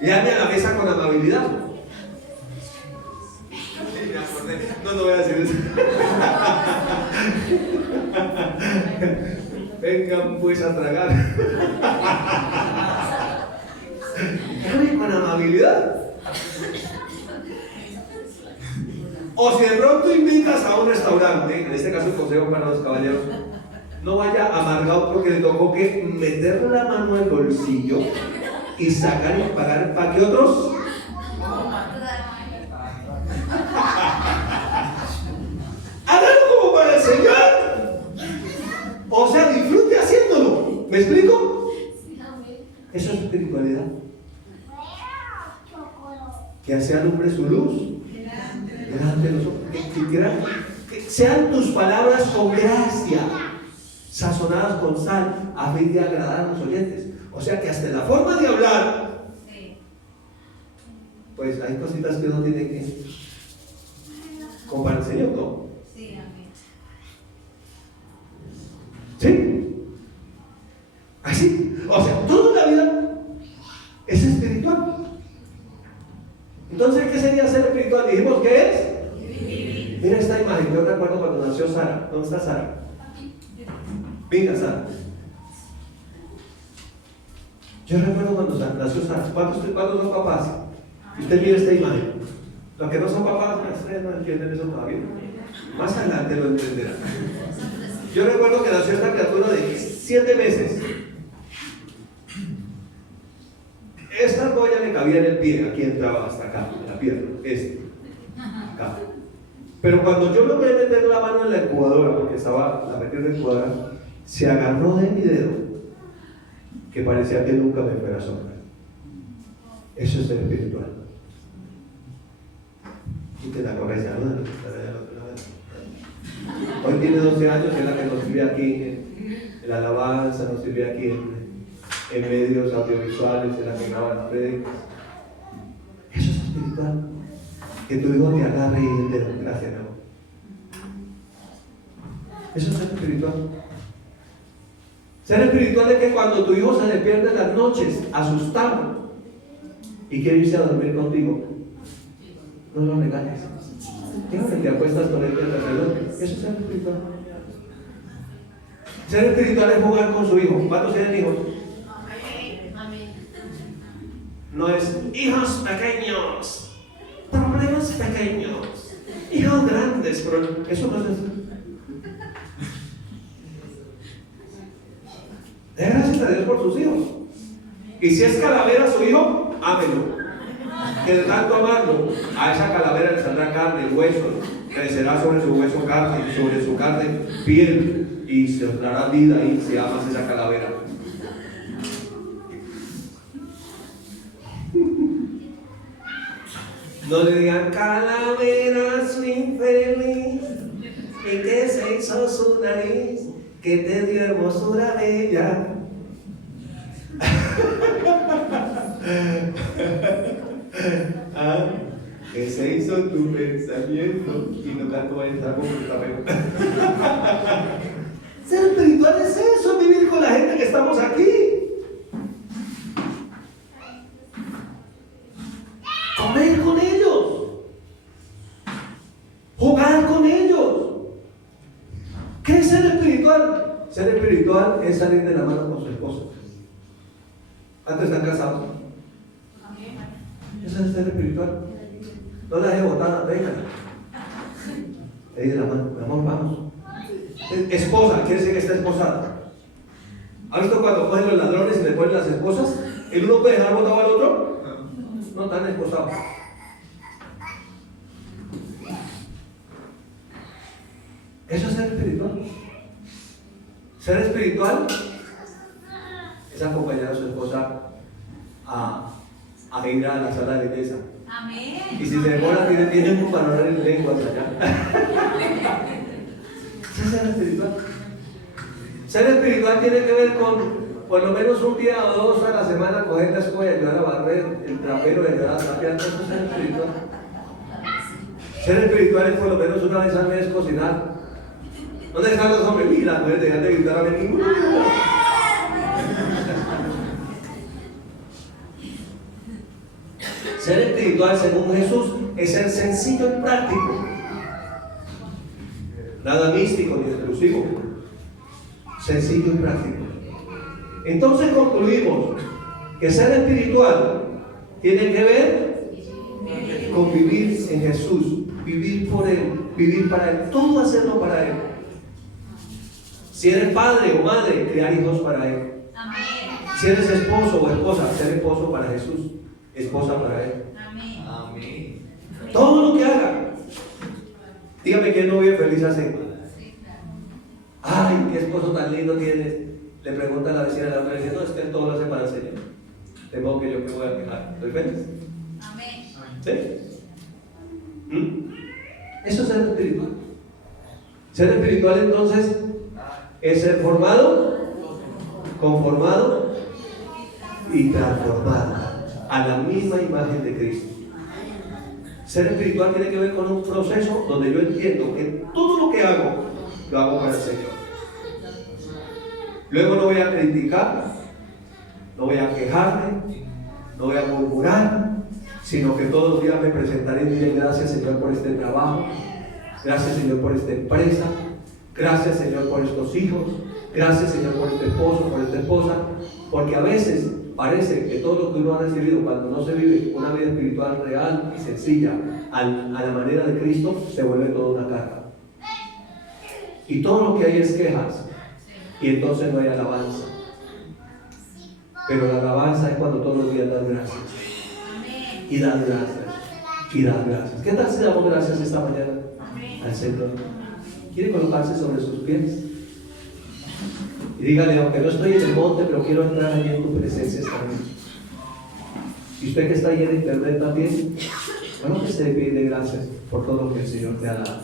Llame a la mesa con amabilidad. No voy a decir eso. Vengan pues a tragar. Llame con amabilidad. O si de pronto invitas a un restaurante, en este caso el consejo para los caballeros, no vaya amargado porque le tocó que meter la mano en el bolsillo y sacar y pagar para que otros. Hágalo como para el Señor. O sea, disfrute haciéndolo. ¿Me explico? Eso es espiritualidad. Que así alumbre su luz delante de nosotros. Que sean tus palabras con gracia, sazonadas con sal, a fin de agradar a los oyentes. O sea que hasta en la forma de hablar, pues hay cositas que uno tiene que, como para el Señor, ¿no? ¿Sí? Así. O sea, toda la vida es espiritual. Entonces, ¿qué sería ser espiritual? Dijimos que es. Mira esta imagen. Yo recuerdo cuando nació Sara. ¿Dónde está Sara? Venga, Sara. Yo recuerdo cuando nació Sara. ¿Cuántos son papás? Usted mira esta imagen. Los que no son papás, ustedes no entienden eso todavía. Más adelante lo entenderán. Yo recuerdo que nació esta criatura de 7 meses. Esta argolla le cabía en el pie, aquí entraba hasta acá, en la pierna, acá. Pero cuando yo logré meter la mano en la incubadora, porque estaba la metí en la incubadora, se agarró de mi dedo, que parecía que nunca me fuera a soltar. Eso es el espiritual. Y te la cabeza, ¿no? Hoy tiene 12 años, es la que nos sirve aquí en la alabanza, nos sirve aquí en medios audiovisuales, en la que graba las prédicas. Eso es espiritual. Que tu hijo te agarre y te dé gracias, ¿no? Eso es ser espiritual. Ser espiritual es que cuando tu hijo se despierta en las noches, asustado, y quiere irse a dormir contigo, no lo regañes. Quiero que te acuestas con él alrededor. Eso es ser espiritual. Ser espiritual es jugar con su hijo. ¿Cuántos tienen hijos? No es hijos pequeños, problemas pequeños, hijos grandes, pero eso no es eso. Dé gracias a Dios por sus hijos. Y si es calavera su hijo, ámelo. Que de tanto amarlo, a esa calavera le saldrá carne, hueso, crecerá sobre su hueso carne, sobre su carne piel, y se os dará vida y si amas esa calavera. No le digan calavera su infeliz, y que se hizo su nariz, que te dio hermosura bella. Que se hizo tu pensamiento y no tanto va a entrar con el cabello. Ser espiritual es eso, vivir con la gente que estamos aquí. Comer con ellos, jugar con ellos. ¿Qué es ser espiritual? Ser espiritual es salir de la mano con su esposa. Antes están casados. Eso es ser espiritual. No la deje botada, venga. Le dice la mano, amor, vamos. Esposa, quiere decir que está esposada. ¿Ha visto cuando cogen los ladrones y le ponen las esposas? ¿El uno puede dejar botado al otro? No están esposados. Ser espiritual es acompañar a su esposa a ir a la sala de belleza. Amén. Y si se demora, tienen un panorama en lenguas allá. ¿Eso es ser espiritual? Ser espiritual tiene que ver con por lo menos un día o dos a la semana coger la escoba y ayudar a barrer, el trapero y ayudar a trapear. Eso es ser espiritual. Ser espiritual es por lo menos una vez al mes cocinar. ¿Dónde están los hombres? Mira, las mujeres dejan de gritar a mí. Ser espiritual según Jesús es ser sencillo y práctico. Nada místico ni exclusivo. Sencillo y práctico. Entonces concluimos que ser espiritual tiene que ver con vivir en Jesús, vivir por Él, vivir para Él, todo hacerlo para Él. Si eres padre o madre, criar hijos para Él. Amén. Si eres esposo o esposa, ser esposo para Jesús, esposa para Él. Amén. Amén. Todo lo que haga. Dígame qué novio feliz hace. Ay, qué esposo tan lindo tienes. Le pregunta a la vecina de la otra vez, no, es que él todo lo hace para el Señor. De modo que yo me voy a quejar. ¿Estoy feliz? Amén. ¿Sí? Eso es ser espiritual. Ser espiritual entonces es ser formado, conformado y transformado a la misma imagen de Cristo. Ser espiritual tiene que ver con un proceso donde yo entiendo que todo lo que hago, lo hago para el Señor. Luego no voy a criticar, no voy a quejarme, no voy a murmurar, sino que todos los días me presentaré y diré gracias Señor por este trabajo, gracias Señor por esta empresa, gracias Señor por estos hijos, gracias Señor por este esposo, por esta esposa, porque a veces parece que todo lo que uno ha recibido cuando no se vive una vida espiritual real y sencilla a la manera de Cristo, se vuelve toda una carga. Y todo lo que hay es quejas. Y entonces no hay alabanza. Pero la alabanza es cuando todos los días das gracias. Amén. Y das gracias. Y das gracias. ¿Qué tal si damos gracias esta mañana al Señor? ¿Quiere colocarse sobre sus pies? Y dígale, aunque no estoy en el monte, pero quiero entrar allí en tu presencia esta noche. Y usted que está ahí en internet también, bueno, que se pide gracias por todo lo que el Señor te ha dado.